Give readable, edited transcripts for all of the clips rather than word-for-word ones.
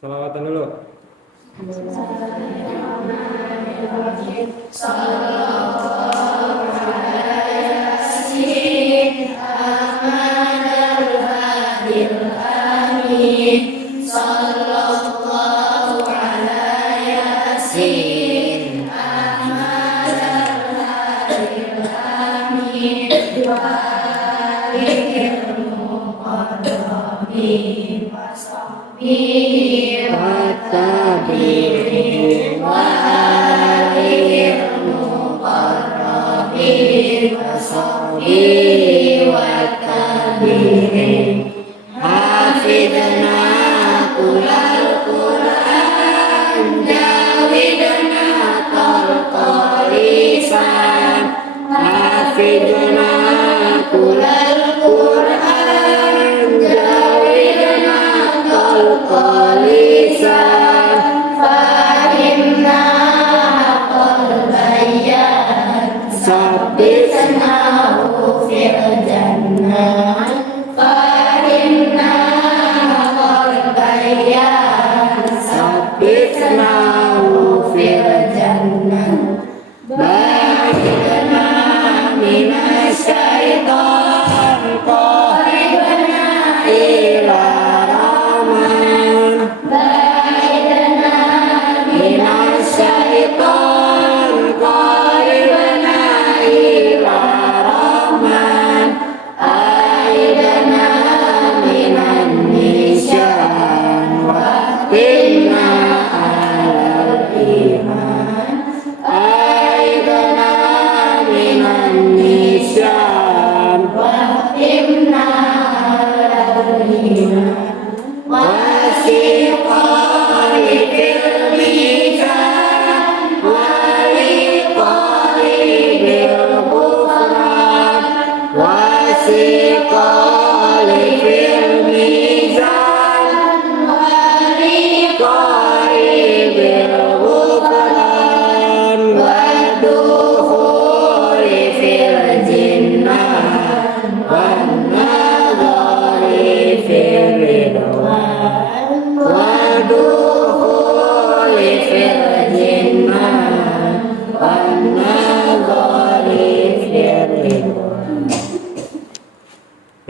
Salawatan dulu.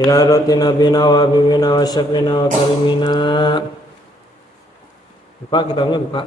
Ila roti nabina wa habibina wa syafina wa karimina. Buka kitabnya, buka.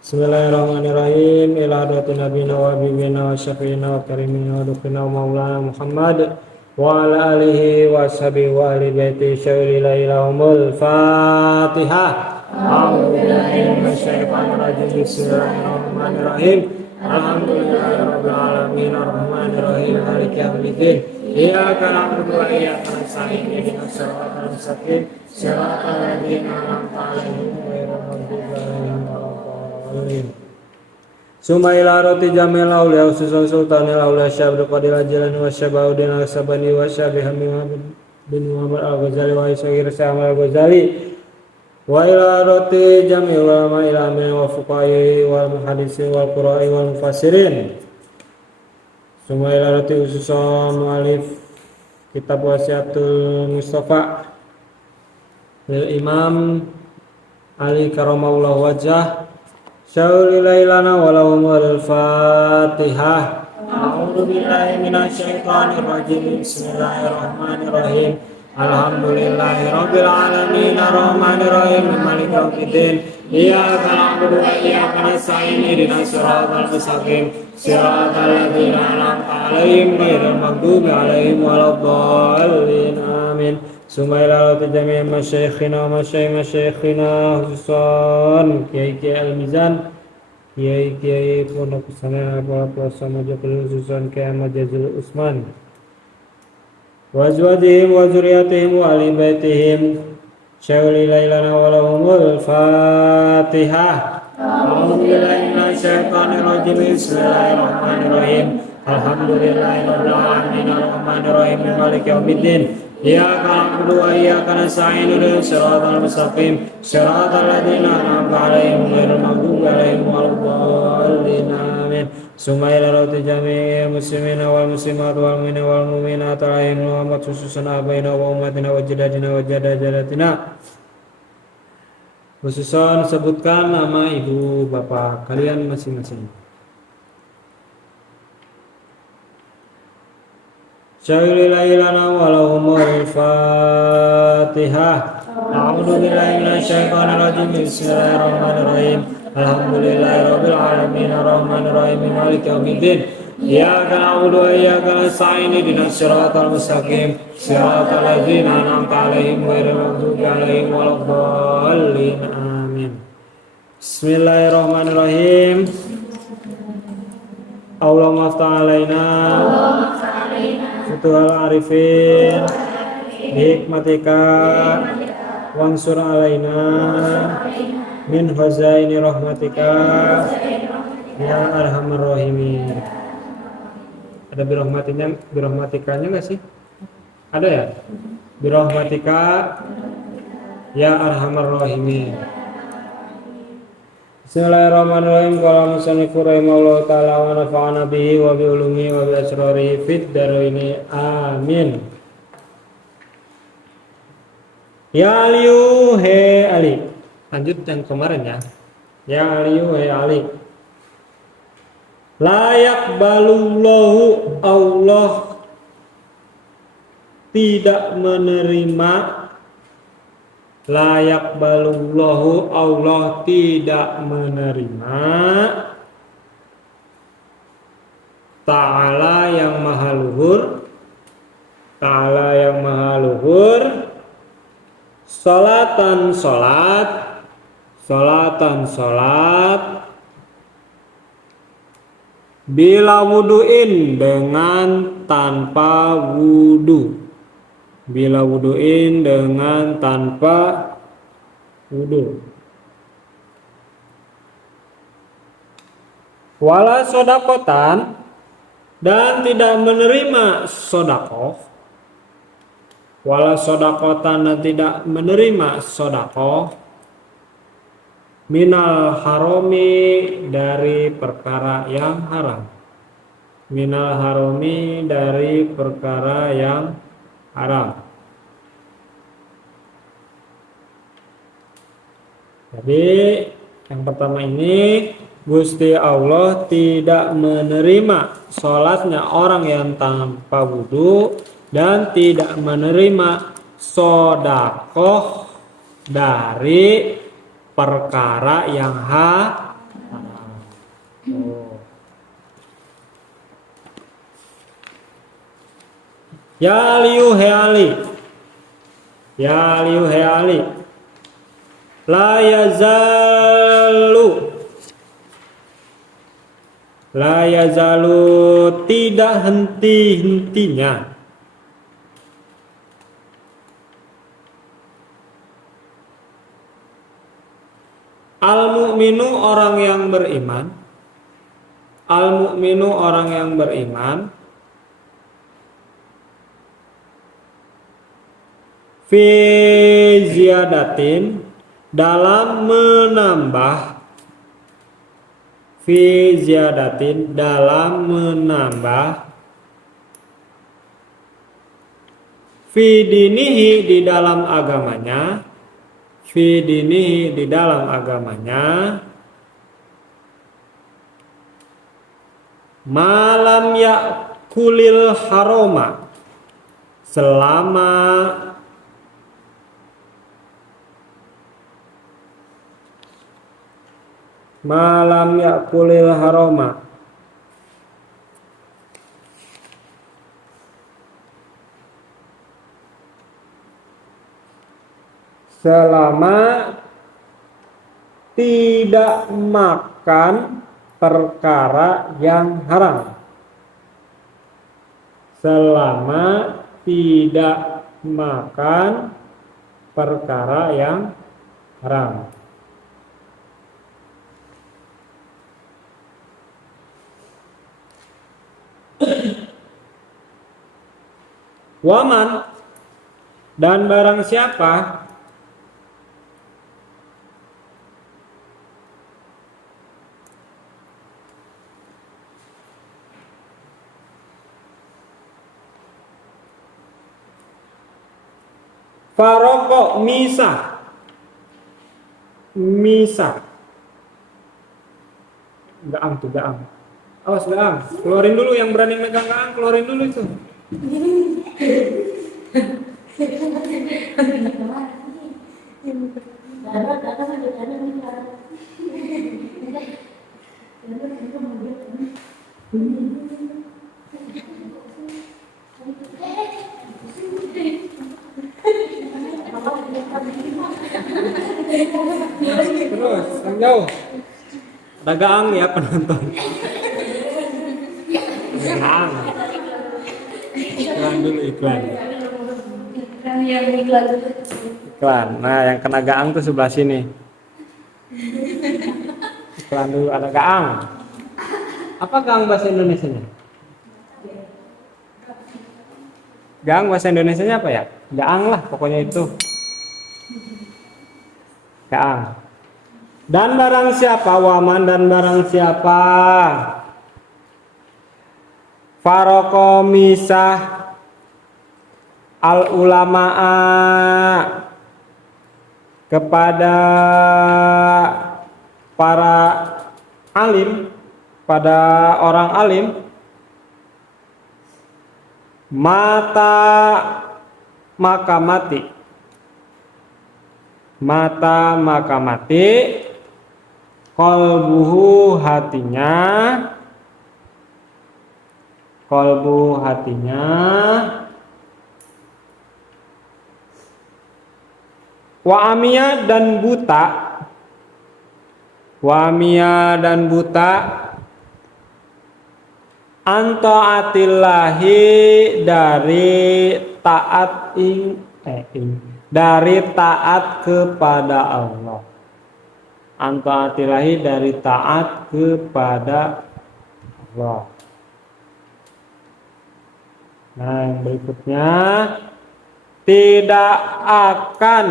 Bismillahirrahmanirrahim. Ila roti nabina wa habibina wa syafina wa karimina wa dukina wa maulana Muhammad wa ala alihi wa sahbihi wa ahli baiti syawli la ilahumul Fatihah. A'udzubillahi minasyaitonir rajim. Bismillahirrahmanirrahim. Alhamdulillahirabbil alamin arrahmanir rahim maliki yaumiddin. Iyyaka na'budu wa iyyaka nasta'in ihdinas siratal mustaqim siratal ladzina an'amta 'alaihim ghairil maghdubi 'alaihim waladdallin. Summa ila roti jamil auliya ususul sultanil auliya syabdu qadir ajlan wa syabaudin al-sabani wa syabiham bin Muhammad al-Ghazali wa Isair Syahmal al-Ghazali wa ila roti jamil ulama ila amin wa fuqahi wal muhaddisin wal qura'i wal mufassirin. Summa ila roti ususon mu'alif kitab wasiatul Mustafa lil Imam Ali karamahullahu wajah syauli lailana walahumul Fatihah. A'udzu billahi minasyaitonir rajim. Bismillahirrahmanirrahim. Alhamdulillahirabbil alamin arrahmanir rahim maliki yaumiddin. Iyyaka na'budu wa iyyaka nasta'in ihdinas siratal mustaqim siratal ladzina an'amta 'alaihim ghairil maghdubi 'alaihim waladdallin. Amin. Summa ila jami'i masyayikhina wa masyayikhina khususan Kiai Al-Mizan, Kiai Pondok Pesantren Al-Puasa Mojokerto khususan Kiai Majazul Usman wa azwajihim wa dzurriyyatihim wa ahli baitihim syawli lailana wa lahumul Fatihah. A'udzu billahi minasyaitonir rajim. Bismillahirrahmanirrahim. Alhamdulillahirabbil alamin arrahmanir rahim maliki yaumiddin. Iyyaka na'budu wa iyyaka nasta'in ihdinas siratal mustaqim siratal ladzina an'amta 'alaihim ghairil maghdubi 'alaihim waladdallin. Amin. Summa ila roti jami'il muslimina wal muslimat wal mu'minina wal mu'minat alaihim Muhammad khususan abaina wa ummatina wa jadadina wa jadadatina Khususon sebutkan nama ibu bapak kalian masing-masing. Syai'lillahi lana walahumul fatihah. A'udzu billahi minasyaitonir rajim. Bismillahirrahmanirrahim. Alhamdulillahirabbil alamin arrahmanir rahim maliki yaumiddin. Iyyaka na'budu wa iyyaka nasta'in ihdinas siratal mustaqim. Siratal ladzina an'amta 'alaihim ghairil maghdubi 'alaihim waladdallin. Amin. Bismillahirrahmanirrahim. Allahumma aftah 'alaina Futuhal arifin hikmatika wansur alaina min khazaini rahmatika ya arhamar rahimin. Ada birahmatikanya nggak sih? Ada ya? Birahmatika ya arhamar rahimin. Bismillahirrahmanirrahim. Qala musannifu rahimahullahu ta'ala wa nafa'ana bihi wa bi ulumihi wa bi asrarihi fid dharaini. Amin. Ya Aliyu he Ali. Lanjut yang kemarin ya. Ya Aliyu he Ali. La yaqbalullahu, Allah tidak menerima. La yaqbalullahu, Allah tidak menerima. Ta'ala yang maha luhur. Ta'ala yang maha luhur. Salatan salat. Salatan salat. Bila wudu'in, dengan tanpa wudu. Bila wudu'in, dengan tanpa wudu. Wala sodakotan, dan tidak menerima sodakoh. Wala sodakotan, dan tidak menerima sodakoh. Minal haromi, dari perkara yang haram. Minal haromi, dari perkara yang haram. Jadi yang pertama ini, Gusti Allah tidak menerima sholatnya orang yang tanpa wudu dan tidak menerima sodakoh dari perkara yang haram. Ya Aliyu he Ali. Ya Aliyu he Ali. La yazalu. La yazalu, tidak henti-hentinya. Al-mu'minu, orang yang beriman. Al-mu'minu, orang yang beriman. Fi ziyadatin, dalam menambah. Fi ziyadatin, dalam menambah. Fi dinihi, di dalam agamanya. Fi dinihi, di dalam agamanya. Malam yakulil haroma, selama malam yakulil haroma, selama tidak makan perkara yang haram. Selama tidak makan perkara yang haram. Waman, dan barang siapa faroko misah, misa. Gaang tuh gaang. Awas gaang. Keluarin dulu yang berani megang gaang, keluarin dulu itu. Terus, yang jauh. Ada gaang ya penonton. Gaang. Iklan dulu iklan. Iklan. Nah, yang kena gaang tuh sebelah sini. Iklan dulu ada gaang. Apa gaang bahasa Indonesianya? Gaang bahasa Indonesianya apa ya? Gaang lah pokoknya itu. Gaang. Dan barang siapa waman dan barang siapa faroko misah al ulama'a kepada para alim, pada orang alim, mata maka mati, mata maka mati, kolbuhu hatinya, kolbu hatinya, wa amia dan buta, wa amia dan buta, antaatillahi dari taat dari taat kepada Allah. Antaatillahi dari taat kepada Allah. Nah, yang berikutnya tidak akan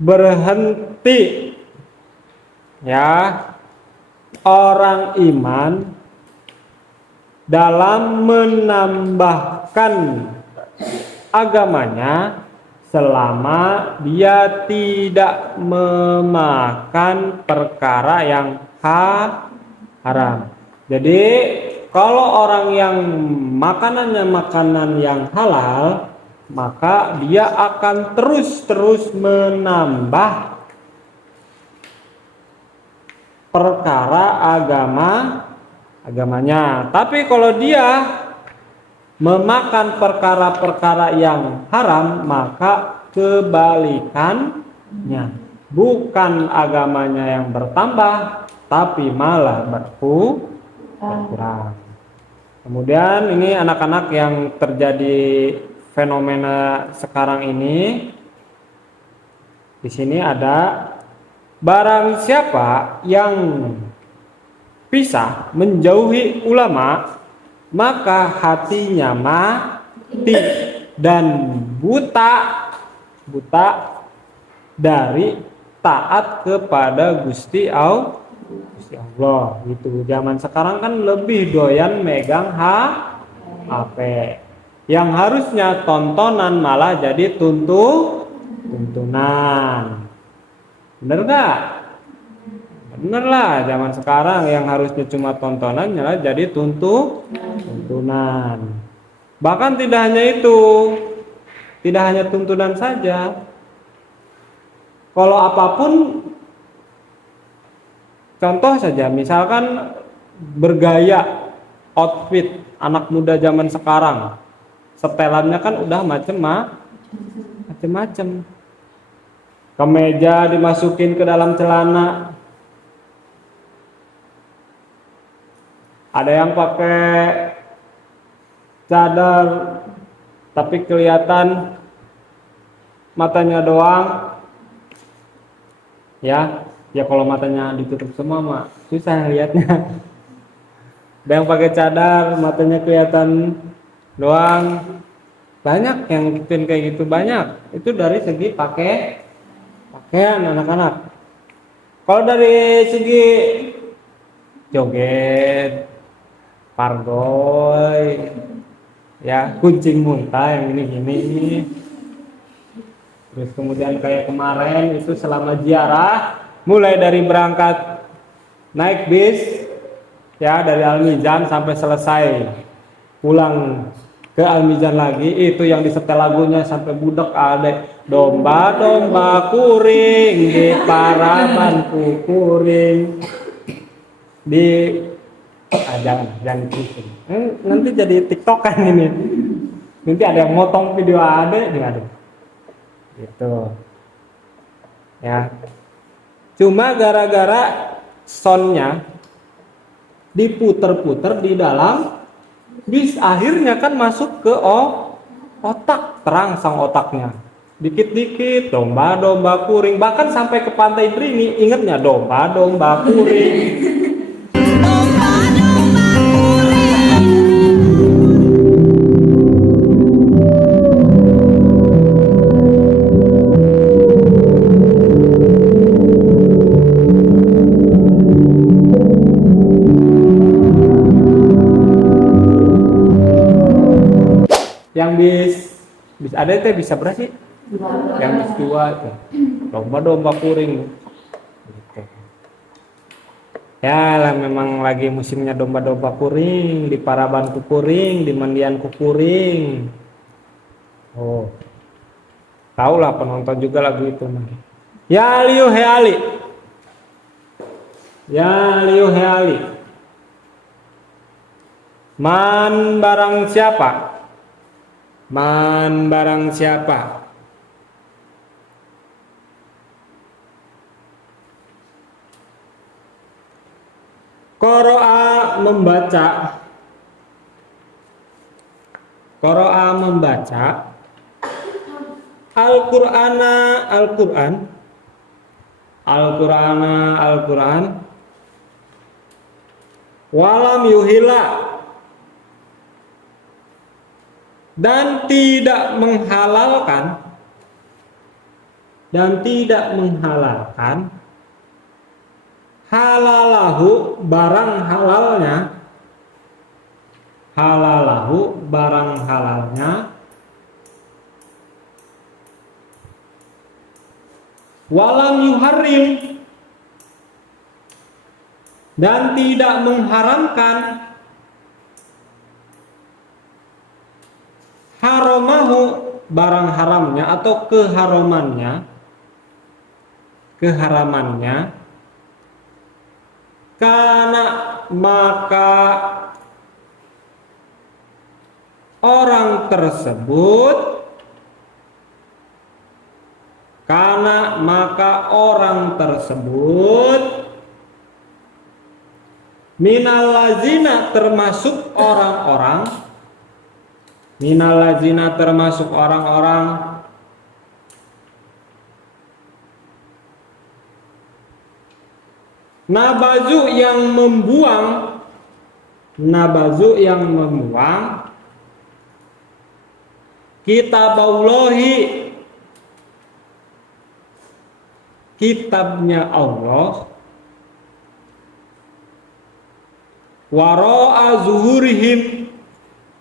berhenti ya orang iman dalam menambahkan agamanya selama dia tidak memakan perkara yang haram. Jadi kalau orang yang makanannya makanan yang halal, maka dia akan terus menambah perkara agamanya. Tapi kalau dia memakan perkara-perkara yang haram, maka kebalikannya, bukan agamanya yang bertambah, tapi malah berkurang. Kemudian ini anak-anak yang terjadi fenomena sekarang ini. Di sini ada barang siapa yang pisah menjauhi ulama, maka hatinya mati dan buta dari taat kepada Gusti Allah. Gitu. Zaman sekarang kan lebih doyan megang HP. Yang harusnya tontonan malah jadi tuntunan. Bener gak? Bener lah, zaman sekarang yang harusnya cuma tontonan malah jadi tuntunan. Bahkan tidak hanya itu, tidak hanya tuntunan saja. Kalau apapun, contoh saja, misalkan bergaya outfit anak muda zaman sekarang, setelannya kan udah macem-macem. Kemeja dimasukin ke dalam celana, ada yang pakai cadar tapi kelihatan matanya doang. Ya kalau matanya ditutup semua mah susah lihatnya. Ada yang pakai cadar matanya kelihatan doang. Banyak yang ngikutin kayak gitu, banyak. Itu dari segi pakaian anak-anak. Kalau dari segi joget, pargoy, ya kuncing muntah yang gini-gini, Terus kemudian kayak kemarin itu selama ziarah, mulai dari berangkat naik bis ya dari Al-Mizan sampai selesai pulang ke Al-Mizan lagi, itu yang disetel lagunya sampai budek ada domba-domba kuring di paraban kuring di jangan kuring. Nanti jadi TikTokan ini. Nanti ada yang motong video ada juga ada. Gitu. Ya. Cuma gara-gara soundnya diputer-puter di dalam bis, akhirnya kan masuk ke otak, terangsang otaknya. Dikit-dikit domba-domba kuring, bahkan sampai ke Pantai Drini ingetnya domba-domba kuring. Yang bis ada teh bisa berapa sih? Yang bis 2 tuh. Domba-domba kuring. Gitu. Ya lah, memang lagi musimnya domba-domba kuring, di paraban kuring, di mandian kuring. Oh. Tahu lah penonton juga lagu itu. Ya liu he ali. Ya liu he ali. Man barang siapa? Man barang siapa? Qoro'a membaca. Qoro'a membaca. Al-Qur'ana Al-Qur'an. Al-Qur'ana Al-Qur'an. Walam yuhila. Dan tidak menghalalkan halalahu barang halalnya walam yuharrim, dan tidak mengharamkan haramahu barang haramnya atau keharamannya karena maka orang tersebut minal lazina termasuk orang-orang nabazu yang membuang kitabnya Allah wara'a zuhurihim,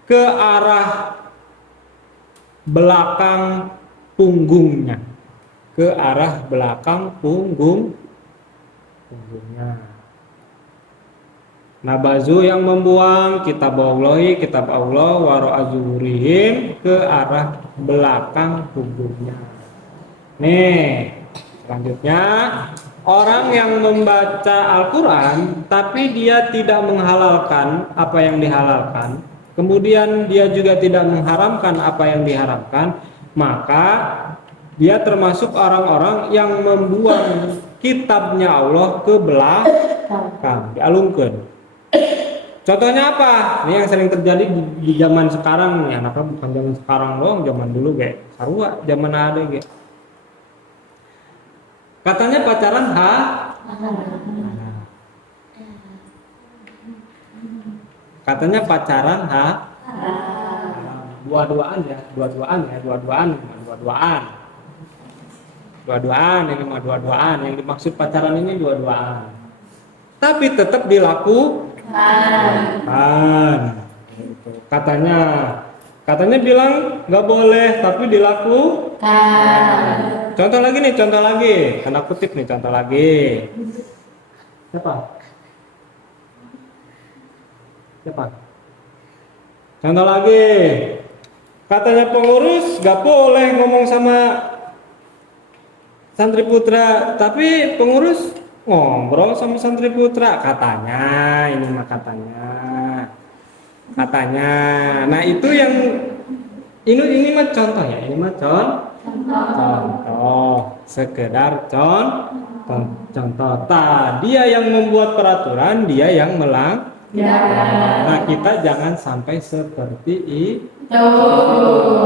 ke arah belakang punggungnya, Nabazu yang membuang kitab Allah wara'a zuhurihim, ke arah belakang punggungnya. Nih, selanjutnya orang yang membaca Al-Quran tapi dia tidak menghalalkan apa yang dihalalkan, kemudian dia juga tidak mengharamkan apa yang diharamkan, maka dia termasuk orang-orang yang membuang kitabnya Allah ke belakang, dialungkan. Contohnya apa? Ini yang sering terjadi di zaman sekarang nih, kenapa bukan zaman sekarang doang, zaman dulu kayak sarua, zaman ada kayak. Katanya pacaran dua-duaan yang dimaksud pacaran ini dua-duaan, tapi tetap dilakukan. Katanya bilang nggak boleh tapi dilakukan. Contoh lagi nih, contoh lagi. Tanda kutip nih, contoh lagi. Siapa? Siapa? Contoh lagi. Katanya pengurus gak boleh ngomong sama santri putra, tapi pengurus ngobrol sama santri putra katanya. Ini mah katanya. Nah itu yang ini mah contoh ya, ini mah contoh, sekedar contoh. Dia yang membuat peraturan, dia yang melanggar. Nah kita jangan sampai seperti itu.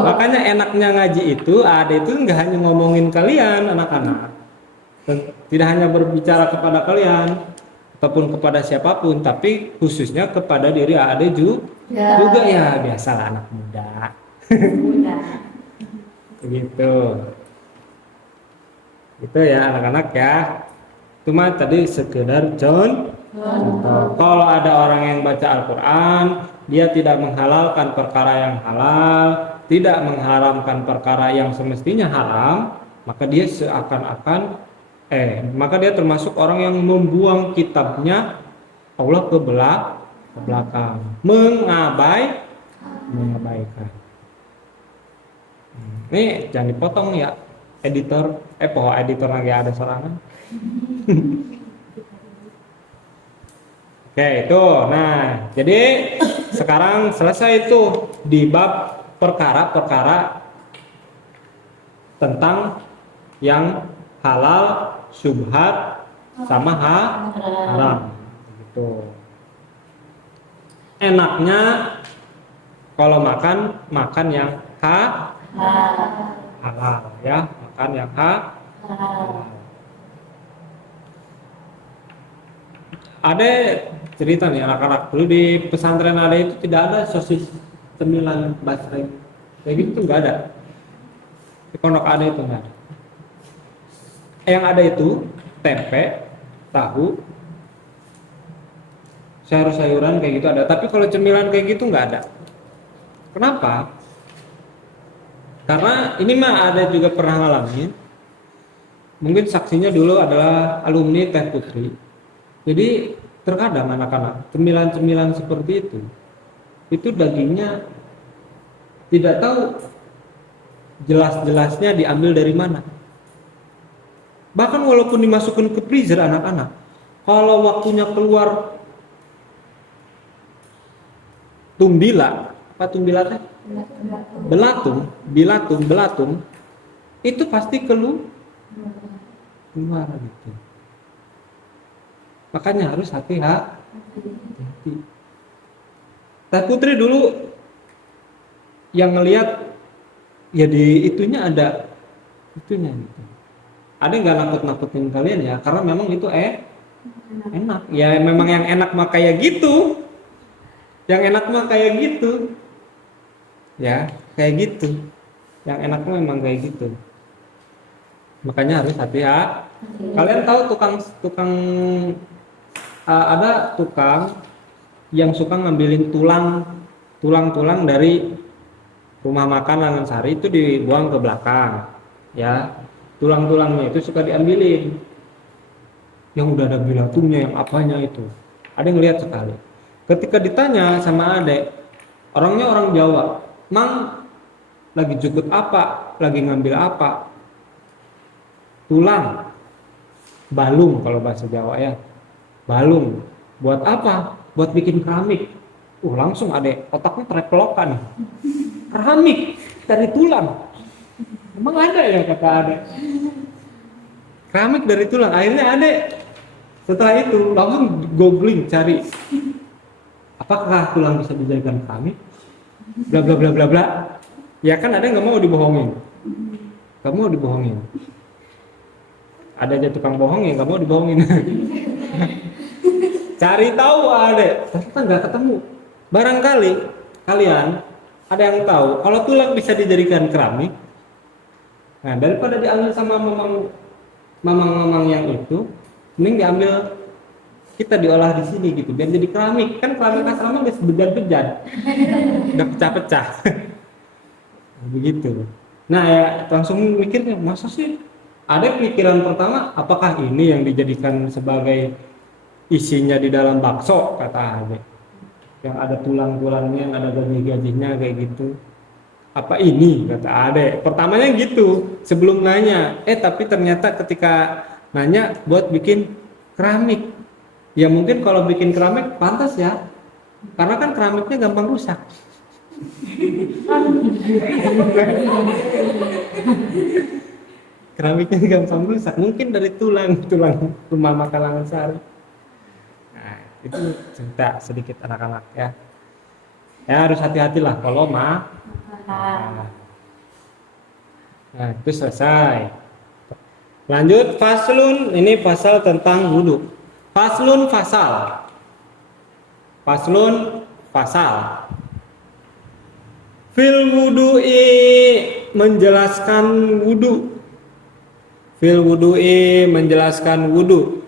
Makanya enaknya ngaji itu ada itu nggak hanya ngomongin kalian anak-anak, tidak hanya berbicara kepada kalian ataupun kepada siapapun, tapi khususnya kepada diri ade juga ya, biasalah anak muda. Begitu. Itu ya anak-anak ya. Cuma tadi sekedar contoh. Kalau ada orang yang baca Al-Quran, dia tidak menghalalkan perkara yang halal, tidak mengharamkan perkara yang semestinya haram, maka dia seakan-akan maka dia termasuk orang yang membuang kitabnya Allah ke belakang, mengabaikan. Ini jangan dipotong ya, editor. Editor lagi ada serangan. Oke, itu. Nah, jadi sekarang selesai itu di bab perkara-perkara tentang yang halal, syubhat, sama haram. Gitu. Enaknya kalau makan yang halal ya, makan yang halal. Ada cerita nih anak-anak dulu di pesantren ada itu tidak ada sosis cemilan basreng kayak gitu, nggak ada. Di pondok ada itu nggak ada. Yang ada itu tempe, tahu, sayur-sayuran kayak gitu ada. Tapi kalau cemilan kayak gitu nggak ada. Kenapa? Karena ini mah ada juga pernah ngalamin. Mungkin saksinya dulu adalah alumni Teh Putri. Jadi terkadang anak-anak cemilan-cemilan seperti itu dagingnya tidak tahu jelas-jelasnya diambil dari mana. Bahkan walaupun dimasukkan ke freezer anak-anak, kalau waktunya keluar belatung, itu pasti keluar gitu. Makanya harus hati-hati. Teh Putri dulu yang ngelihat ya di itunya ada itunya gitu. Ada nggak nakut-nakutin kalian ya? Karena memang itu enak. Ya memang yang enak mah kayak gitu. Yang enak mah kayak gitu. Ya, kayak gitu. Yang enak mah memang kayak gitu. Makanya harus hati-hati. Kalian tahu tukang ada tukang yang suka ngambilin tulang dari rumah makan Langansari itu dibuang ke belakang ya, tulang-tulangnya itu suka diambilin yang udah ada belatungnya yang apanya itu. Ada yang lihat sekali ketika ditanya sama adek, orangnya orang Jawa, mang lagi jukut apa, lagi ngambil apa, tulang balung kalau bahasa Jawa ya, balung buat apa? Buat bikin keramik. Langsung adek otaknya terpelokan. Keramik dari tulang. Emang ada ya kata adek? Keramik dari tulang. Akhirnya adek setelah itu langsung googling cari apakah tulang bisa dijadikan keramik? Bla bla bla bla bla. Ya kan ada nggak mau dibohongin. Kamu mau dibohongin. Ada aja tukang bohong yang nggak mau dibohongin. Cari tahu adek, ternyata nggak ketemu. Barangkali kalian ada yang tahu kalau tulang bisa dijadikan keramik. Nah daripada diambil sama mamang yang itu, mending diambil kita diolah di sini gitu, biar jadi keramik. Kan keramik asal mah udah sebejat-bejat, udah pecah-pecah. Begitu. Nah ya langsung mikirnya, masa sih ada pikiran pertama, apakah ini yang dijadikan sebagai isinya di dalam bakso, kata Ade, yang ada tulang-tulangnya, yang ada gaji-gajinya kayak gitu. Apa ini, kata Ade pertamanya gitu sebelum nanya. Tapi ternyata ketika nanya buat bikin keramik, ya mungkin kalau bikin keramik pantas ya, karena kan keramiknya gampang rusak. Keramiknya gampang rusak, mungkin dari tulang rumah makan Langasari. Nah itu cerita sedikit anak-anak ya. Ya harus hati-hatilah kalau nah itu selesai. Lanjut faslun, ini pasal tentang wudhu. Faslun fasal. Faslun fasal. Fil wudu'i, menjelaskan wudhu. Fil wudu'i, menjelaskan wudhu.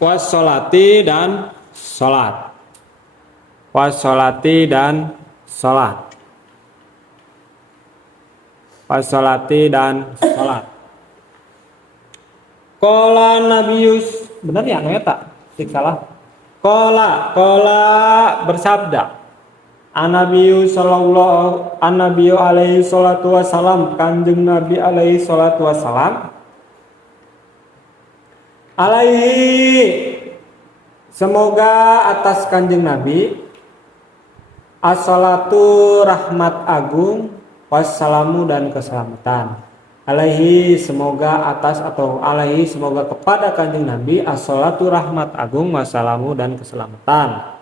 Was sholati dan sholat. Was sholati dan sholat. Was sholati dan sholat. Qala Nabius, benar ya nggak tak? Tik salah. Qala bersabda. Anabiyu sallallahu anabiyu alaihi salatu wassalam, kanjeng Nabi alaihi salatu wassalam. Alaihi, semoga atas kanjeng Nabi, as-salatu rahmat agung, wassalamu dan keselamatan. Alaihi, semoga atas atau alaihi, semoga kepada kanjeng Nabi, as-salatu rahmat agung, wassalamu dan keselamatan.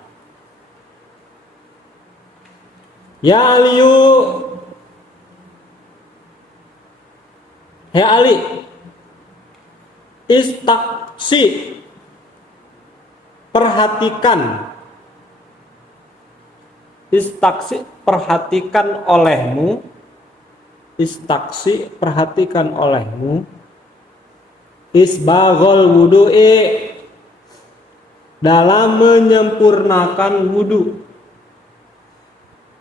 Ya Aliyu, ya Ali, istaksi, perhatikan. Istaksi, perhatikan olehmu. Istaksi, perhatikan olehmu. Isbaghul wudu'i, dalam menyempurnakan wudu.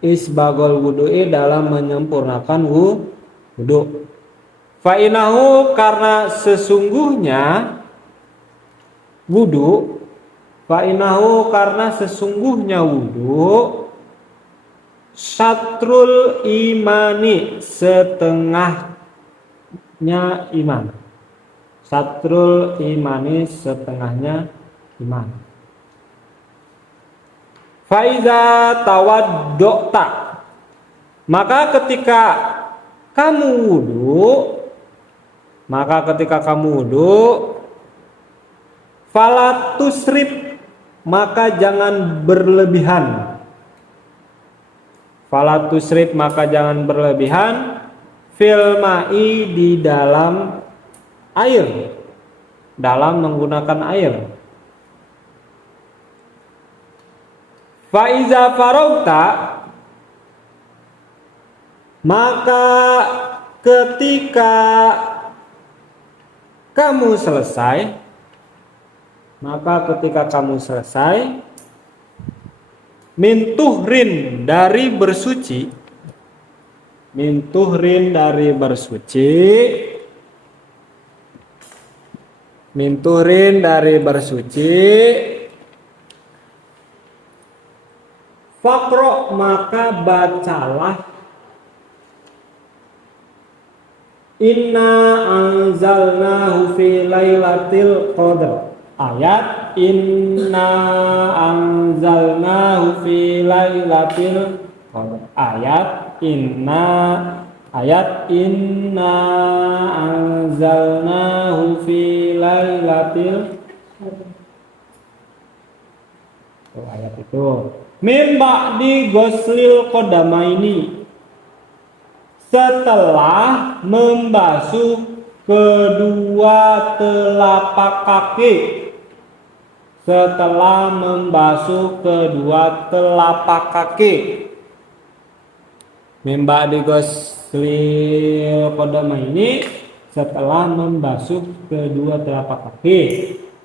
Isbaghul wudu'i, dalam menyempurnakan wudu. Fa'inahu, karena sesungguhnya wudu. Fa'inahu, karena sesungguhnya wudu. Syatrul imani, setengahnya iman. Syatrul imani, setengahnya iman. Faiza tawaddota, maka ketika kamu wudu, falatusrib, maka jangan berlebihan. Falatusrib, maka jangan berlebihan. Fil ma'i, di dalam air, dalam menggunakan air. Faiza farauta, maka ketika kamu selesai, min tuhrin, dari bersuci, faqra, maka bacalah inna anzalnahu fi lailatul qadar. Ayat inna anzalnahu fi lailatul qadar. Ayat inna anzalnahu fi lailatul qadar. Ayat itu min ba'di ghuslil qadamaini, setelah membasuh kedua telapak kaki. Setelah membasuh kedua telapak kaki. Min ba'di ghuslil qadamaini, setelah membasuh kedua telapak kaki.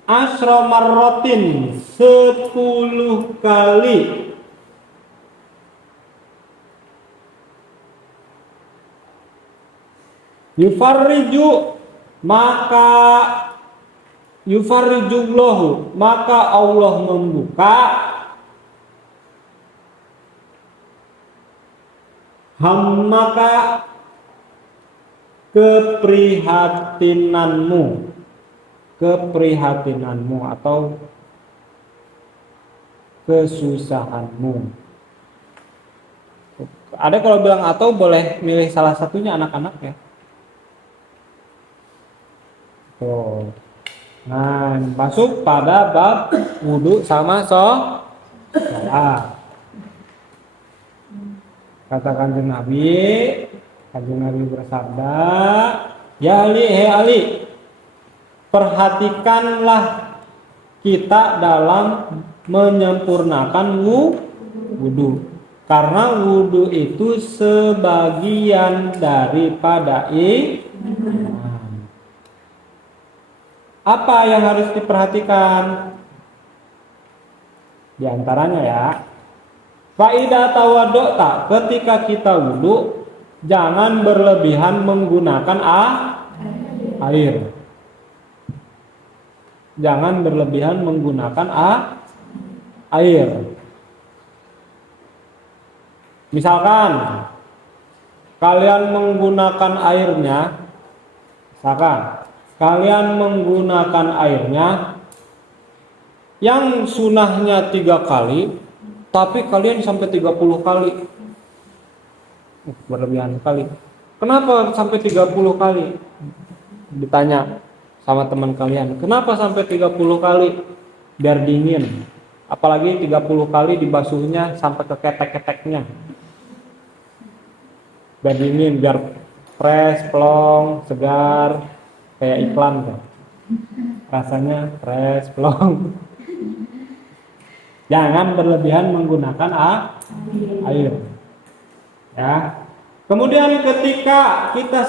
Asra marrotin, 10 kali. Yufarriju, maka yufarrijullahu, maka Allah membuka hammaka, keprihatinanmu atau kesusahanmu. Ada kalau bilang atau boleh milih salah satunya anak-anak ya. Tuh. Nah, masuk pada bab wudu sama sholat. Kata Kanjeng Nabi bersabda, ya Ali, he Ali, perhatikanlah kita dalam menyempurnakan wudu. Karena wudu itu sebagian daripada iman. Apa yang harus diperhatikan? Di antaranya ya, faidah tawaddu'ta, ketika kita wudu jangan berlebihan menggunakan air. Jangan berlebihan menggunakan air. Misalkan kalian menggunakan airnya yang sunahnya 3 kali, tapi kalian sampai 30 kali. Berlebihan sekali. Kenapa sampai 30 kali? Ditanya sama teman kalian, kenapa sampai 30 kali? Biar dingin. Apalagi 30 kali dibasuhnya sampai ke ketek-keteknya. Biar dingin, biar fresh, plong, segar, kayak iklan kan. Rasanya fresh, plong. Jangan berlebihan menggunakan air. Ya. Kemudian ketika kita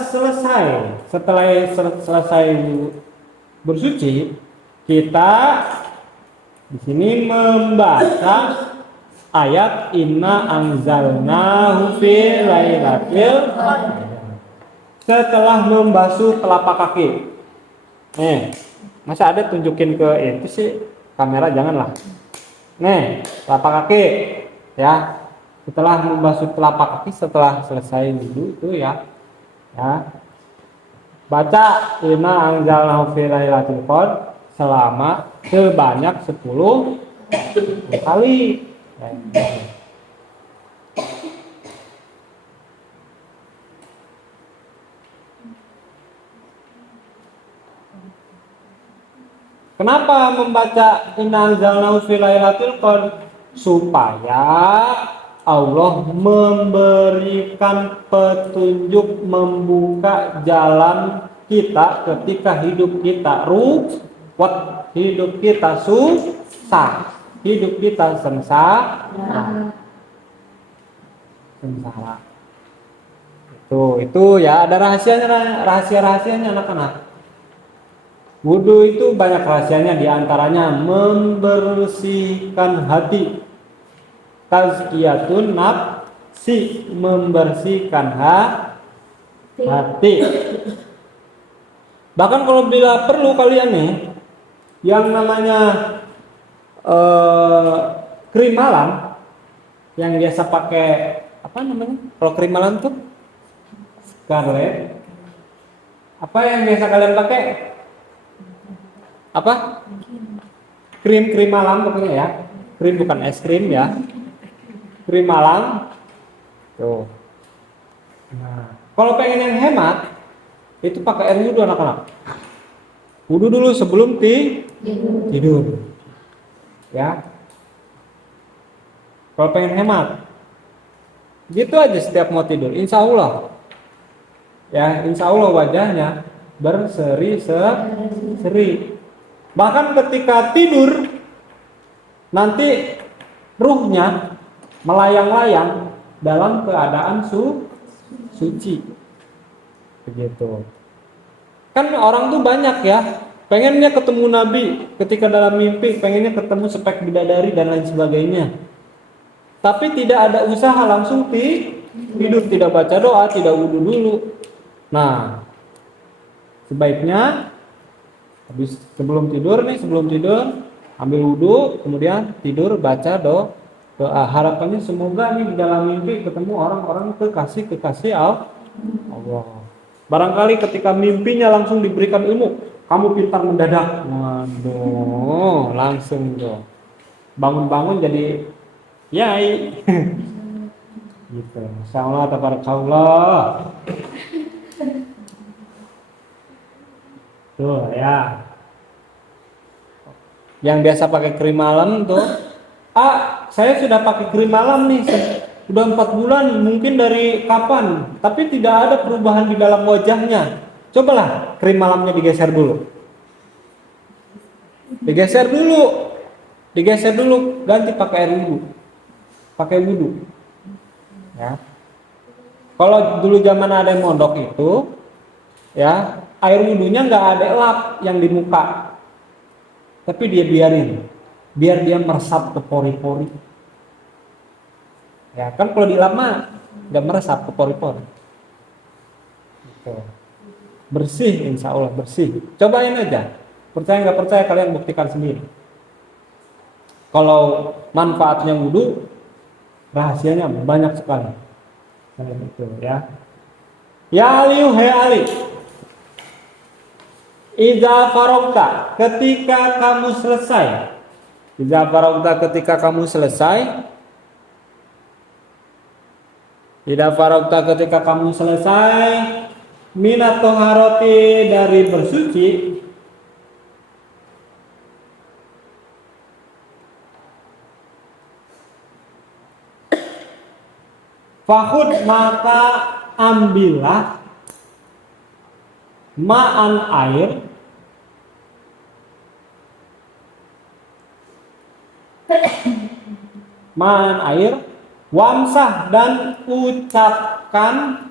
setelah selesai bersuci, kita di sini membaca ayat inna anzalnahu fi lailatul qadar. Setelah membasuh telapak kaki. Masa ada tunjukin ke itu sih, kamera janganlah. Telapak kaki ya. Setelah membasuh telapak kaki, setelah selesai wudu itu ya. Baca inna anzalnahu fi lailatul qadar selama sebanyak 10 kali. Kenapa membaca inna anzalnahu fi lailatul qadar? Supaya Allah memberikan petunjuk, membuka jalan kita ketika hidup kita ruwet, hidup kita susah, hidup kita sengsara. Itu ya, ada rahasianya anak-anak. Wudu itu banyak rahasianya, diantaranya membersihkan hati. Tazkiyatun nafsi, membersihkan hati. Bahkan kalau bila perlu kalian nih, yang namanya krim malam, yang biasa pakai apa namanya? Kalau krim malam tuh Scarlett. Apa yang biasa kalian pakai? Apa? Krim malam pokoknya ya. Krim bukan es krim ya. Krim malam. Tuh. Nah, kalau pengen yang hemat, itu pakai air wudhu anak-anak. Wudhu dulu sebelum tidur. Ya. Kalau pengen hemat, gitu aja setiap mau tidur. Insya Allah. Ya, insya Allah wajahnya berseri-seri. Bahkan ketika tidur, nanti ruhnya melayang-layang dalam keadaan suci. Begitu. Kan orang tuh banyak ya, pengennya ketemu Nabi ketika dalam mimpi, pengennya ketemu spek bidadari dan lain sebagainya. Tapi tidak ada usaha, langsung tidur, tidak baca doa, tidak wudu dulu. Nah, Sebaiknya habis sebelum tidur ambil wudhu, kemudian tidur baca doa. Harapannya semoga nih di dalam mimpi ketemu orang-orang kekasih Allah. Barangkali ketika mimpinya langsung diberikan ilmu, kamu pintar mendadak. Waduh, langsung tuh. Bangun-bangun jadi yai. Gitu. Insyaallah tabarakallah. Tuh ya. Yang biasa pakai krim malam tuh. Saya sudah pakai krim malam nih. Sudah 4 bulan, mungkin dari kapan, tapi tidak ada perubahan di dalam wajahnya. Cobalah krim malamnya digeser dulu. Digeser dulu, ganti pakai air wudhu. Pakai wudhu. Ya. Kalau dulu zaman ada yang mondok itu, ya, air wudhunya nggak ada lap yang di muka. Tapi dia biarin, biar dia meresap ke pori-pori. Ya kan kalau dilap mah nggak meresap ke pori-pori. Gitu. Bersih, insya Allah bersih. Cobain aja. Percaya nggak percaya kalian buktikan sendiri. Kalau manfaatnya wudhu, rahasianya banyak sekali. Itu ya. Ya Ali, hai Ali. Iza farogta, ketika kamu selesai. Iza farogta, ketika kamu selesai. Iza farogta, ketika kamu selesai. Minat toharoti, dari bersuci. Fakhud, maka ambillah ma'an air wamsah, dan usapkan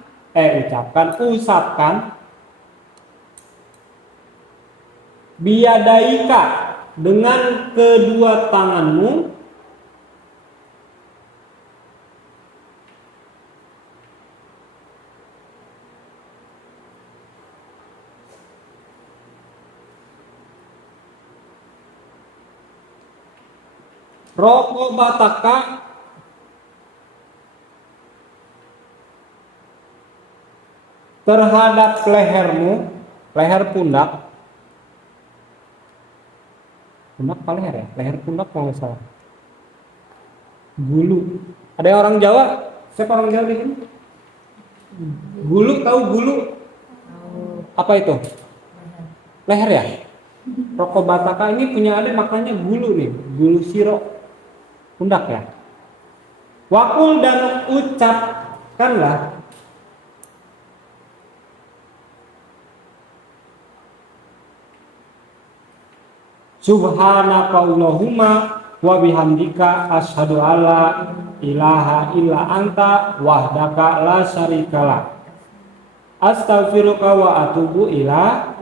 biyadaika, dengan kedua tanganmu, rokobataka, terhadap lehermu, leher pundak apa leher ya? Leher pundak kalau nggak salah. Gulu. Ada yang orang Jawa? Siapa orang Jawa di sini? Gulu, tahu gulu? Apa itu? Leher ya? Rokobataka ini punya ada maknanya gulu nih, gulu siro pundak ya. Wakul, dan ucapkanlah subhanaka Allahumma wa bihamdika asyhadu alla ilaha illa anta wahdaka la syarikalah astaghfiruka wa atubu ilaik.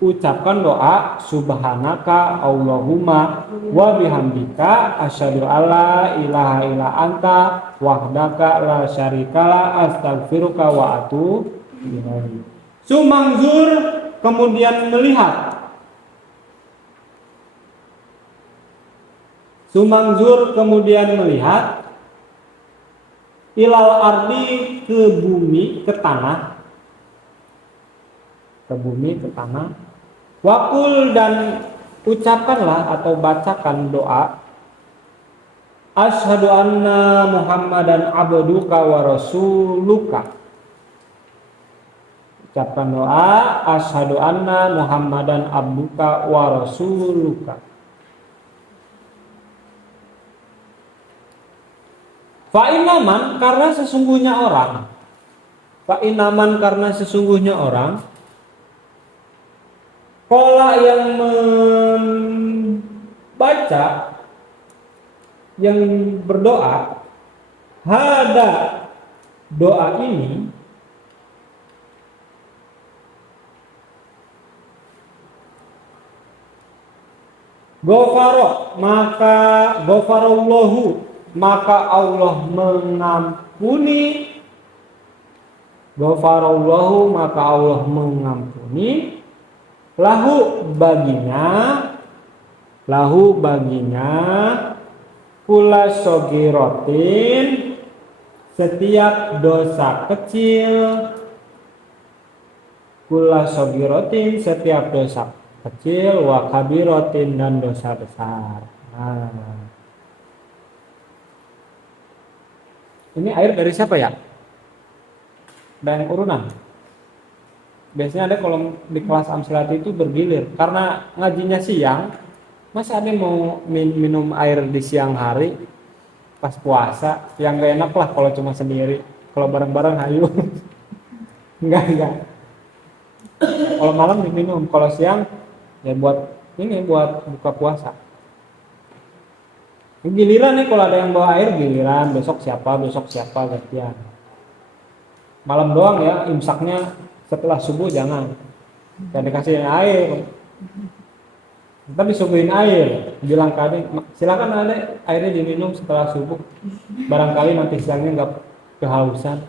Ucapkan doa subhanaka Allahumma wa bihamdika asyhadu alla ilaha illa anta wahdaka la syarikalah astaghfiruka wa atubu ilaik. Sumangzur, kemudian melihat. Sumangzur, kemudian melihat. Ilal ardi, ke bumi, ke tanah. Ke bumi, ke tanah. Wakul, dan ucapkanlah atau bacakan doa. Asyhadu anna Muhammadan abduka wa rasuluka. Ucapkan doa. Asyhadu anna Muhammadan abduka wa rasuluka. Fa'inaman, karena sesungguhnya orang. Fa'inaman, karena sesungguhnya orang. Qala, yang membaca, yang berdoa, hada, doa ini, ghafara, maka ghafarallahu, maka Allah mengampuni Ghafarallahu, maka Allah mengampuni lahu baginya kula sogirotin, setiap dosa kecil, kula sogirotin, setiap dosa kecil, wa kabirotin, dan dosa besar. Nah, ini air dari siapa ya? Dan urunan. Biasanya ada kalau di kelas Amsilat itu bergilir, karena ngajinya siang. Masa ada yang mau minum air di siang hari pas puasa? Yang gak enak lah kalau cuma sendiri. Kalau bareng-bareng hayu. Enggak. Kalau malam diminum, kalau siang ya buat buka puasa. Giliran nih, kalau ada yang bawa air giliran, besok siapa gantian. Malam doang ya, imsaknya setelah subuh jangan dikasih air. Ntar disuguhin air, bilang ke adik, silakan adek, airnya diminum setelah subuh. Barangkali nanti siangnya nggak kehausan.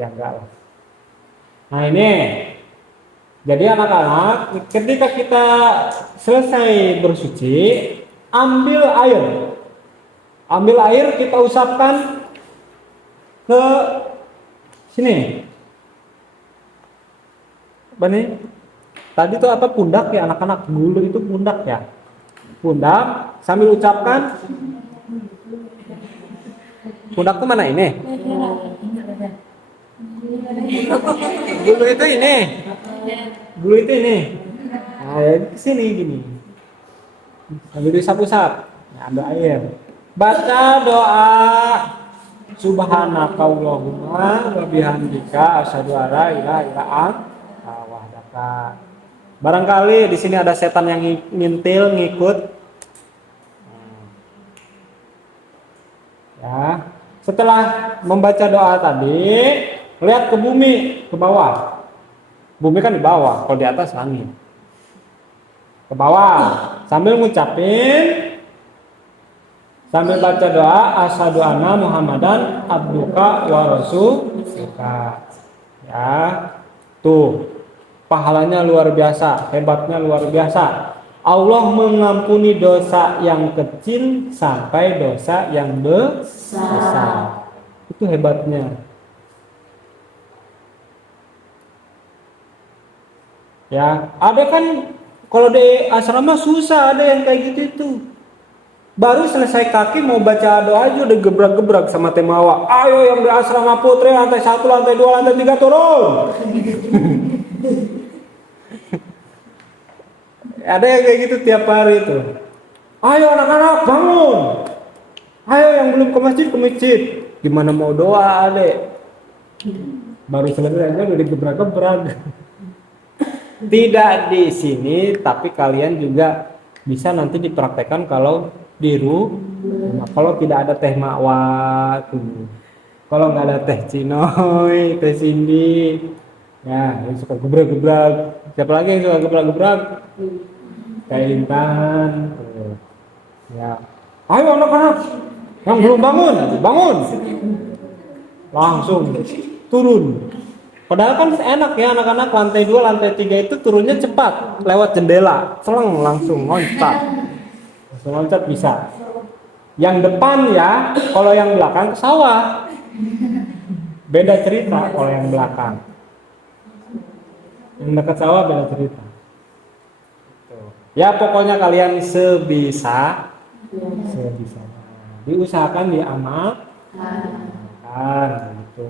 Ya enggak lah. Nah ini, jadi anak-anak, ketika kita selesai bersuci, ambil air kita usapkan ke sini. Apa nih? Tadi itu apa, pundak ya anak-anak, gulu itu pundak ya. Pundak, sambil ucapkan. Pundak tuh mana ini? Gulu itu ini. Gulu itu ini. Nah, ya kesini gini. Sambil diusap-usap. Nah, ambil air. Baca doa. Subhanakallahumma wa bihamdika asyhadu an la ilaha illa anta wahdaka. Barangkali di sini ada setan yang ngintil, ngikut. Ya. Setelah membaca doa tadi, lihat ke bumi, ke bawah. Bumi kan di bawah, kalau di atas langit. Ke bawah, sambil ngucapin, sambil baca doa, asyhadu anna Muhammadan abduka wa rasuluka. Ya. Tuh. Pahalanya luar biasa, hebatnya luar biasa. Allah mengampuni dosa yang kecil sampai dosa yang besar. Itu hebatnya. Ya, ada kan kalau di asrama susah, ada yang kayak gitu itu. Baru selesai kaki mau baca doa aja udah gebrak-gebrak sama temawa. Ayo yang di asrama putri lantai 1, lantai 2, lantai 3 turun. Ada yang kayak gitu tiap hari itu. Ayo anak-anak bangun. Ayo yang belum ke masjid. Gimana mau doa, adek? Baru selesai aja udah digebrak-gebrak. Tidak di sini, tapi kalian juga bisa nanti dipraktekkan kalau di rumah. Kalau tidak ada teh Makwa, kalau nggak ada teh Cinoy, teh Cindy, ya yang suka gebrak-gebrak. Siapa lagi yang suka gebrak-gebrak? Kayak Intan. Ya. Ayo anak-anak yang belum bangun. Langsung turun. Padahal kan enak ya anak-anak, lantai 2, lantai 3 itu turunnya cepat, lewat jendela, seleng langsung loncat bisa. Yang depan ya, kalau yang belakang ke sawah. Beda cerita kalau yang belakang. Yang dekat sawah beda cerita. Ya pokoknya kalian sebisa. Diusahakan diamalkan gitu.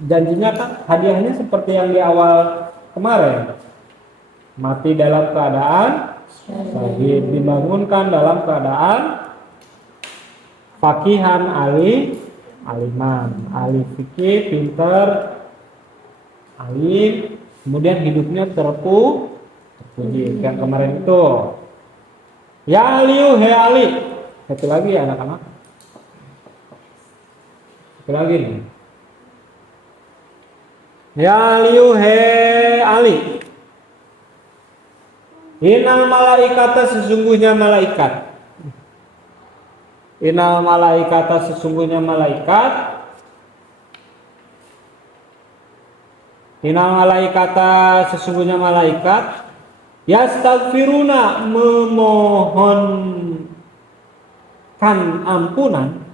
Janjinya kan hadiahnya seperti yang di awal kemarin. Mati dalam keadaan syahid, dibangunkan dalam keadaan fakihan aliman, ahli fikih, pinter, alim, kemudian hidupnya terpuji. Yang kemarin itu. Ya Aliu, he Ali. Satu lagi ya anak-anak. Satu lagi nih. Ya Aliu, he Ali. Innal malaikata, sesungguhnya malaikat. Innal malaikata, sesungguhnya malaikat. Innal malaikata sesungguhnya malaikat yastaghfiruna memohonkan ampunan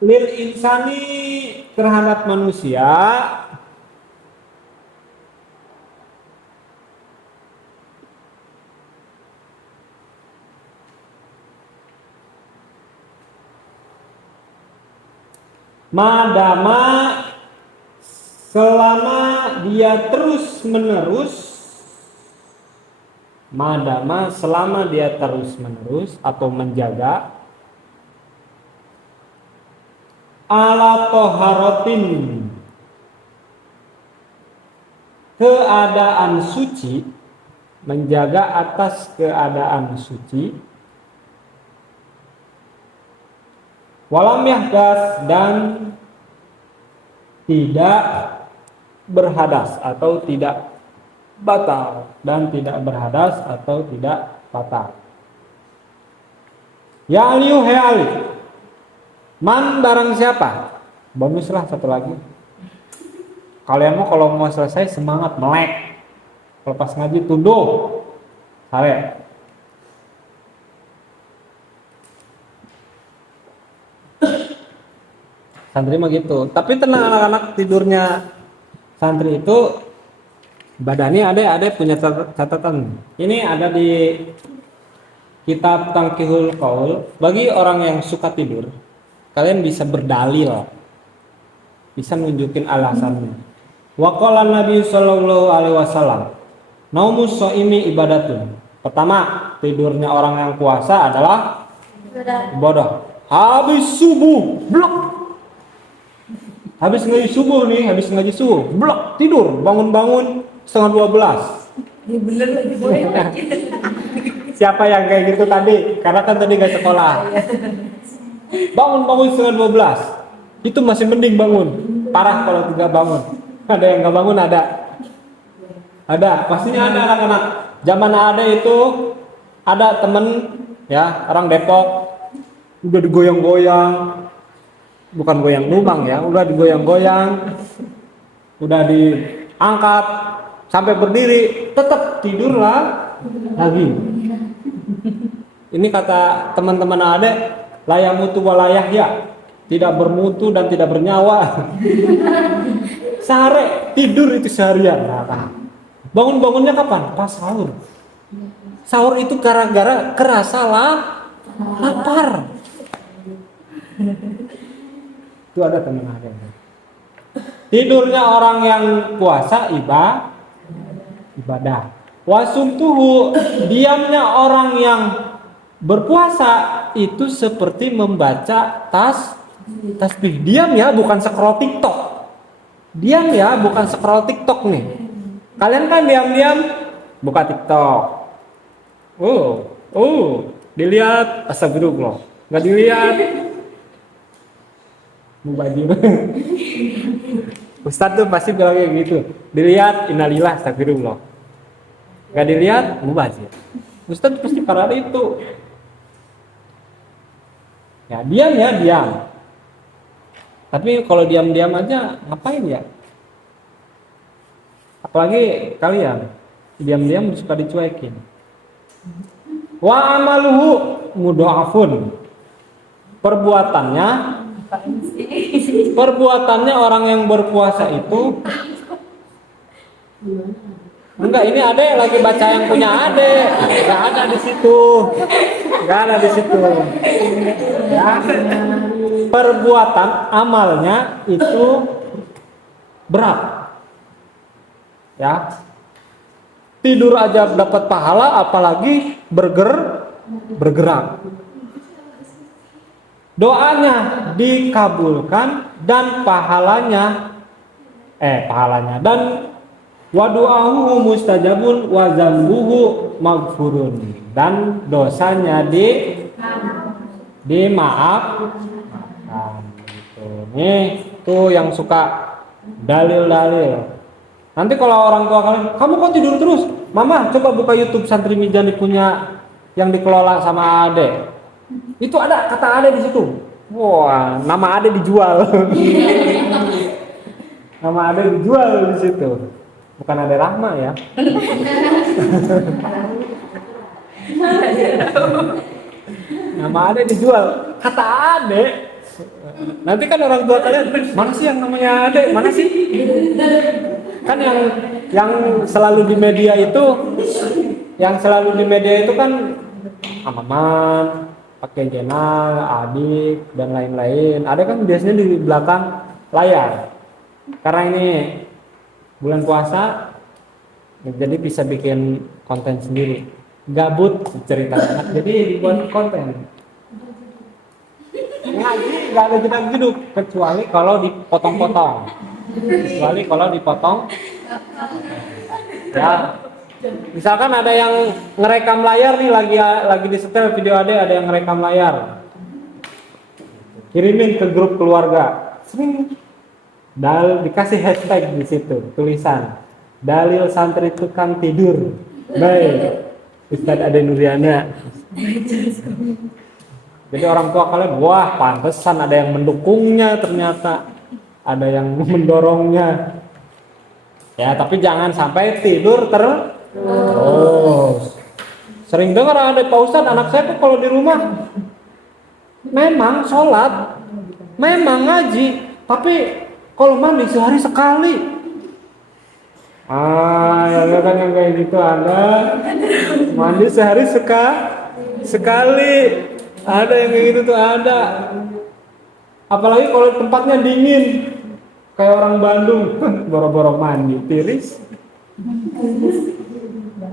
lil insani terhadap manusia madama selama dia terus menerus atau menjaga ala toharotin keadaan suci, menjaga atas keadaan suci, walam yahdas dan tidak berhadas atau tidak batal Ya aliyu he ali man barang siapa, bonuslah satu lagi. Kalian kalau mau selesai semangat melek, lepas ngaji tunduh sare. Santri mah gitu, tapi tenang anak-anak, tidurnya santri itu badannya ada punya catatan. Ini ada di kitab Tangkihul Qaul. Bagi orang yang suka tidur, kalian bisa berdalil, bisa nunjukin alasannya. Wa qala Nabi sallallahu alaihi wasallam, naumus shaimi ibadatun. Pertama, tidurnya orang yang puasa adalah ibadah. Habis subuh, blok. Habis ngaji subuh, blok, tidur, bangun-bangun setengah 12. Ya bener lagi boleh. Siapa yang kayak gitu tadi? Karena kan tadi gak sekolah. Bangun setengah 12. Itu masih mending bangun. Parah kalau tidak bangun. Ada yang gak bangun ada. Pastinya ada anak-anak. Zaman ada itu ada temen ya, orang Depok udah digoyang-goyang. Bukan goyang lubang ya, udah digoyang-goyang. Udah diangkat sampai berdiri, tetap tidurlah lagi. Ini kata teman-teman adek, layamutu walayahya, tidak bermutu dan tidak bernyawa. Sehari tidur itu seharian. Nah, bangun-bangunnya kapan? Pas sahur. Sahur itu gara-gara kerasa lapar. Itu ada teman adek. Tidurnya orang yang puasa ibadah. Wasumtuhu, diamnya orang yang berpuasa itu seperti membaca tasbih. Diam ya, bukan scroll TikTok. Diam ya, bukan scroll TikTok nih. Kalian kan diam-diam buka TikTok. Dilihat astagfirullah. Enggak dilihat. Mubazir. Ustadz tuh pasti bilang kayak gitu. Dilihat innalillah astagfirullah. Gak dilihat mubazir. Ustadz pasti parah itu. Ya diam. Tapi kalau diam-diam aja ngapain ya? Apalagi kalian diam-diam suka dicuekin. Wa amaluhu mudha'afun. Perbuatannya orang yang berpuasa itu enggak, ini adek lagi baca yang punya adek, enggak ada di situ. Ya. Perbuatan amalnya itu berat. Ya. Tidur aja dapat pahala, apalagi bergerak. Doanya dikabulkan dan pahalanya dan wa du'ahu mustajabun wa dzambuhu maghfurun, dan dosanya dimaafkan gitu. Nih tuh yang suka dalil-dalil. Nanti kalau orang tua kalian, kamu kok tidur terus? Mama, coba buka YouTube Santri Mijani punya yang dikelola sama Ade. Itu ada kata Ade di situ. Wah, nama Ade dijual. Nama Ade dijual di situ. Bukan Ade Rahma ya. Nama Ade dijual. Kata Ade. Nanti kan orang tua kalian, mana sih yang namanya Ade? Mana sih? Kan yang selalu di media itu, kan Amaman, pakai Jenal, Adik dan lain-lain. Ada kan biasanya di belakang layar. Karena ini bulan puasa, jadi bisa bikin konten sendiri. Gabut cerita anak, jadi dibuat konten. Ngaji nggak ada jedak-jeduk kecuali kalau dipotong-potong. Ya, misalkan ada yang ngerekam layar nih, lagi disetel video ada yang ngerekam layar, kirimin ke grup keluarga, dikasih hashtag di situ, tulisan dalil santri tukang tidur, baik Ustadz Ade Nuriana. Jadi orang tua kalian, wah pantesan ada yang mendukungnya, ternyata ada yang mendorongnya. Ya, tapi jangan sampai tidur terus. Sering dengar ada Pak Ustadz, anak saya tuh kalau di rumah memang sholat, memang ngaji, tapi kalau mandi sehari sekali. Ya kan yang kayak gitu ada. Mandi sehari sekali. Ada yang kayak gitu tuh ada. Apalagi kalau tempatnya dingin, kayak orang Bandung, boro-boro mandi tiris.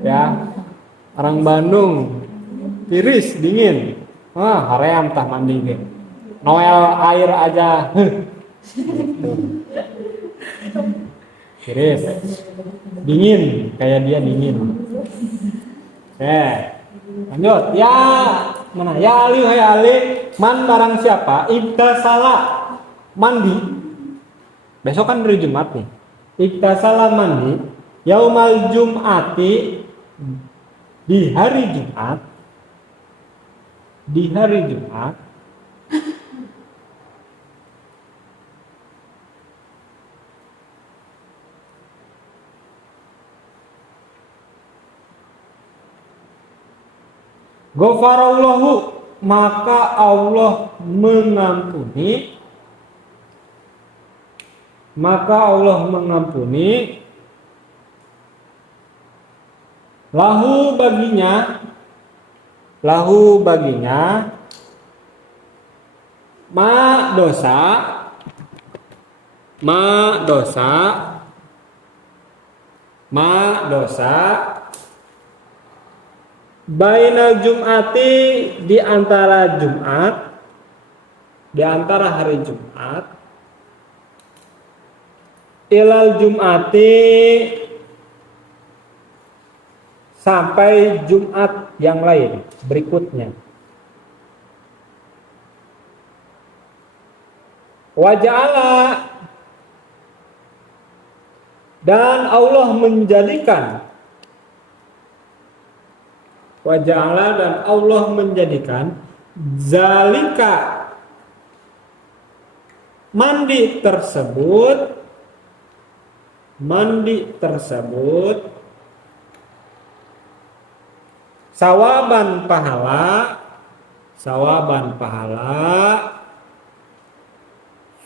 Ya, orang Bandung tiris dingin. Haream tah mandi ge. Noel air aja. Tiris. Dingin, kayak dia dingin. Lanjut. Ya, mana? Ya Ali, man barang siapa ibtasala mandi. Besok kan hari Jumat nih. Ibtasala mandi yaumal jum'ati di hari Jumat. Ghafarallahu, maka Allah mengampuni, lahu baginya ma dosa bainal jum'ati, di antara hari Jumat, ilal jum'ati, sampai Jumat yang lain berikutnya. Waja'ala, dan Allah menjadikan zalika, mandi tersebut sawaban pahala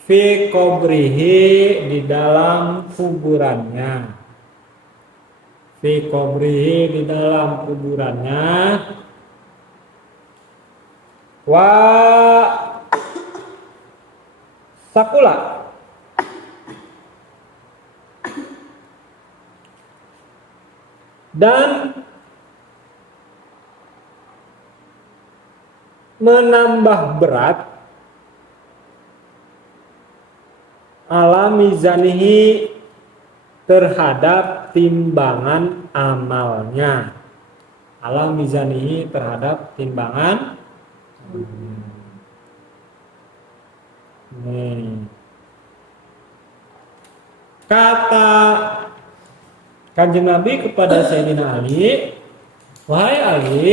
fi qabrihi, di dalam kuburannya. Wa sakula, dan menambah berat ala mizanihi, terhadap timbangan amalnya. Ala mizanihi, terhadap timbangan. Kata Kanjeng Nabi kepada Sayyidina Ali, wahai Ali,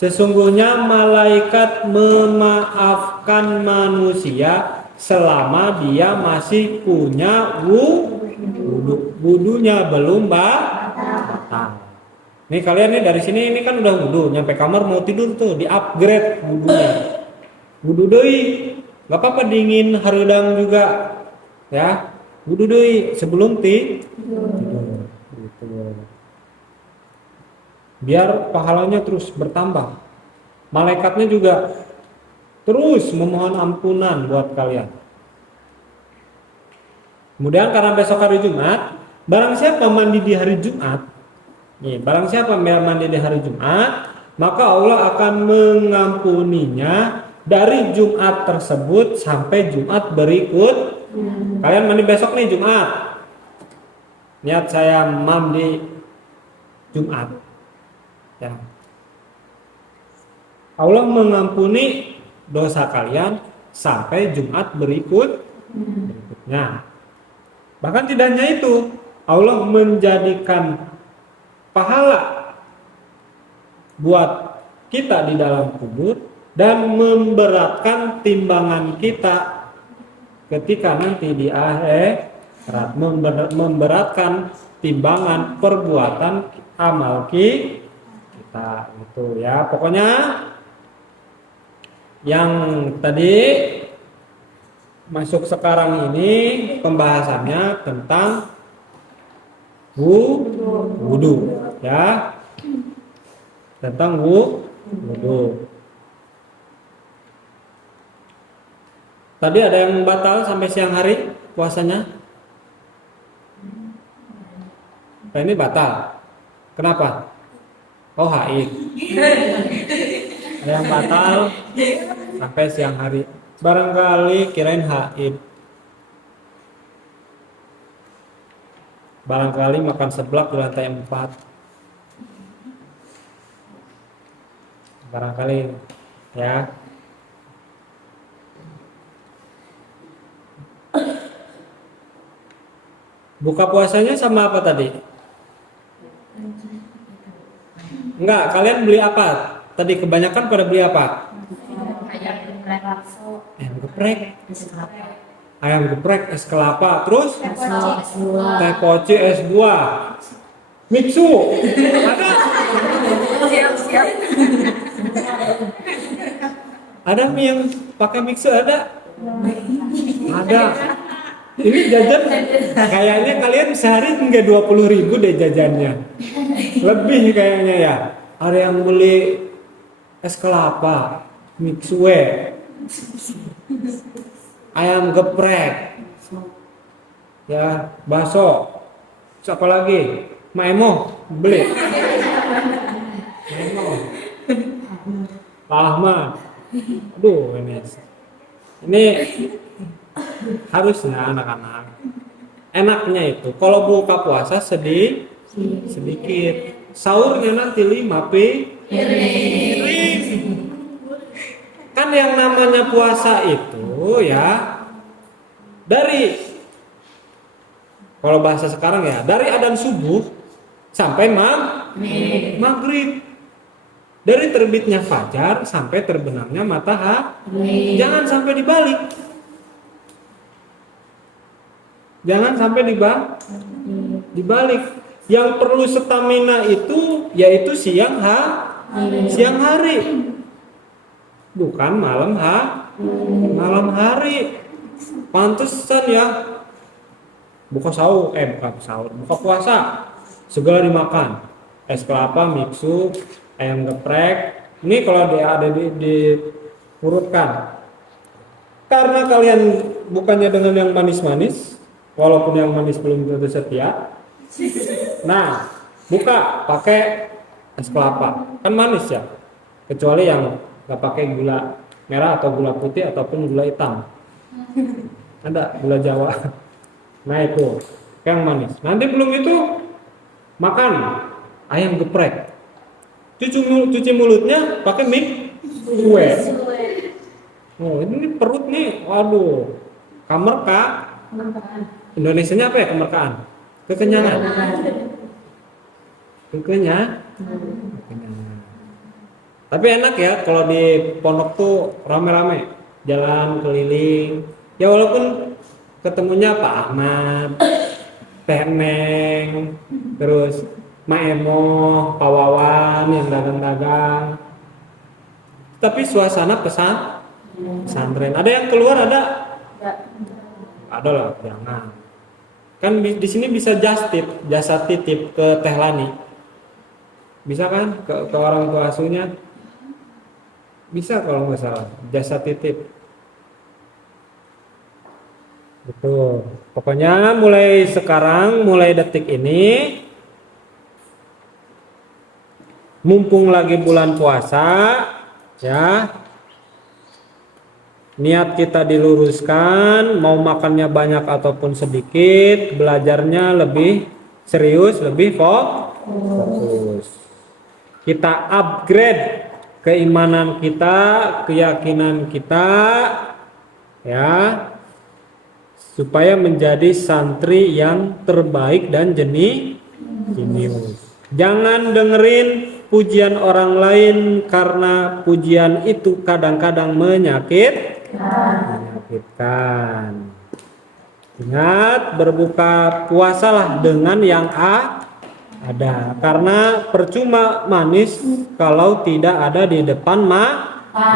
sesungguhnya malaikat memaafkan manusia selama dia masih punya wudu. Wudunya belum batal. Nih kalian nih dari sini ini kan udah wudu, nyampe kamar mau tidur tuh, di-upgrade wudunya. Wudu deui. Gak apa-apa dingin hareudang juga. Ya. Wudu deui sebelum tidur. Gitu. Biar pahalanya terus bertambah. Malaikatnya juga terus memohon ampunan buat kalian. Kemudian karena besok hari Jumat, barang siapa mandi di hari Jumat, barang siapa mandi di hari Jumat, maka Allah akan mengampuninya dari Jumat tersebut sampai Jumat berikut. Kalian mandi besok nih Jumat. Niat saya mandi Jumat. Ya. Allah mengampuni dosa kalian sampai Jumat berikutnya. Bahkan tidak hanya itu, Allah menjadikan pahala buat kita di dalam kubur dan memberatkan timbangan kita ketika nanti di akhirat, memberatkan timbangan perbuatan amal kita gitu ya. Pokoknya yang tadi masuk sekarang ini pembahasannya tentang wudu ya, tentang wudu. Tadi ada yang batal sampai siang hari puasanya? Nah, ini batal. Kenapa? Oh, haid. Ada yang batal sampai siang hari. Barangkali kirain haid. Barangkali makan seblak di lantai 4. Barangkali ya. Buka puasanya sama apa tadi? Enggak, kalian beli apa? Tadi kebanyakan pada beli apa? Ayam geprek. Ayam geprek, es kelapa, terus teh poci, es buah, mixu, ada? Siap. Ada mie yang pakai mixu ada? Ada. Ini jajan kayaknya kalian sehari enggak 20.000 deh jajannya. Lebih kayaknya ya. Ada yang beli es kelapa, mixue, ayam geprek, ya bakso, siapa lagi? Maemo beli. Maemo. Pak Ahmad. Aduh ini harusnya anak-anak enaknya itu kalau buka puasa sedikit, sahurnya nanti 5 piring. Kan yang namanya puasa itu ya dari, kalau bahasa sekarang ya, dari adzan subuh sampai maghrib, dari terbitnya fajar sampai terbenamnya matahari. Jangan sampai dibalik. Jangan sampai dibalik. Yang perlu stamina itu yaitu siang hari. Bukan malam hari. Pantesan ya. Buka puasa segala dimakan. Es kelapa, mixu, ayam geprek. Ini kalau dia ada diurutkan. Karena kalian bukannya dengan yang manis-manis, walaupun yang manis belum tentu setia. Nah, buka pakai es kelapa, kan manis ya. Kecuali yang nggak pakai gula merah atau gula putih ataupun gula hitam. Ada gula Jawa. Nah itu yang manis. Nanti belum itu makan ayam geprek. Cuci mulutnya pakai mie kue. Oh ini perut nih, waduh, kamerka. Indonesianya apa ya kemerkaan? Kekenyangan. kenyang. Tapi enak ya kalau di pondok tuh rame-rame jalan keliling. Ya walaupun ketemunya Pak Ahmad, Teh Neng, terus Ma Emo, Pak Wawan yang dagang-dagang. Tapi suasana pesantren. Ada yang keluar ada? Ada lah, jangan. Kan di sini bisa jasa titip ke Teh Lani. Bisa kan ke orang tua asuhnya? Bisa kalau nggak salah, jasa titip. Betul. Pokoknya mulai sekarang, mulai detik ini, mumpung lagi bulan puasa, ya, niat kita diluruskan, mau makannya banyak ataupun sedikit, belajarnya lebih serius, lebih fokus. Kita upgrade keimanan kita, keyakinan kita, ya, supaya menjadi santri yang terbaik dan jenius. Jangan dengerin pujian orang lain karena pujian itu kadang-kadang menyakitkan. Ingat, berbuka puasalah dengan yang ada, karena percuma manis kalau tidak ada di depan mata.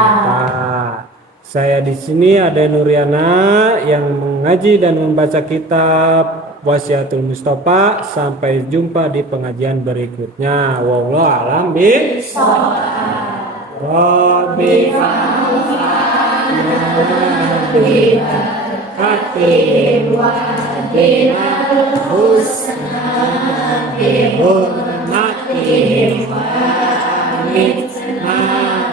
Saya di sini ada Nuriana yang mengaji dan membaca kitab Wasiatul Mustafa. Sampai jumpa di pengajian berikutnya. Wallahu a'lam bishawab. Rabbi fa'alim wa dinal husna bi hurmatihim wa amitna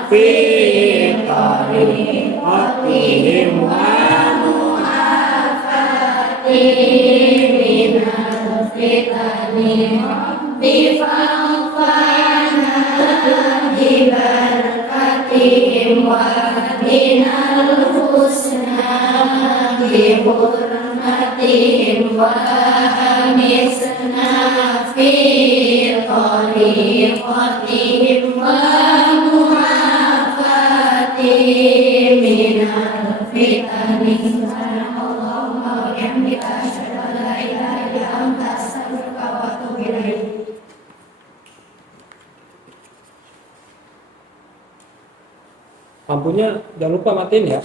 fi tariqatihim wa mu'afatihim minal fitani bi fa'fana bi barakatihim wa dinal husna bi hurmatihim wa amitna fi tariqatihim wa minal fitani. Allahumma wa bihamdika asyhadu an la ilaha illa anta astaghfiruka wa atubu ilaik. Lampunya jangan lupa matiin ya.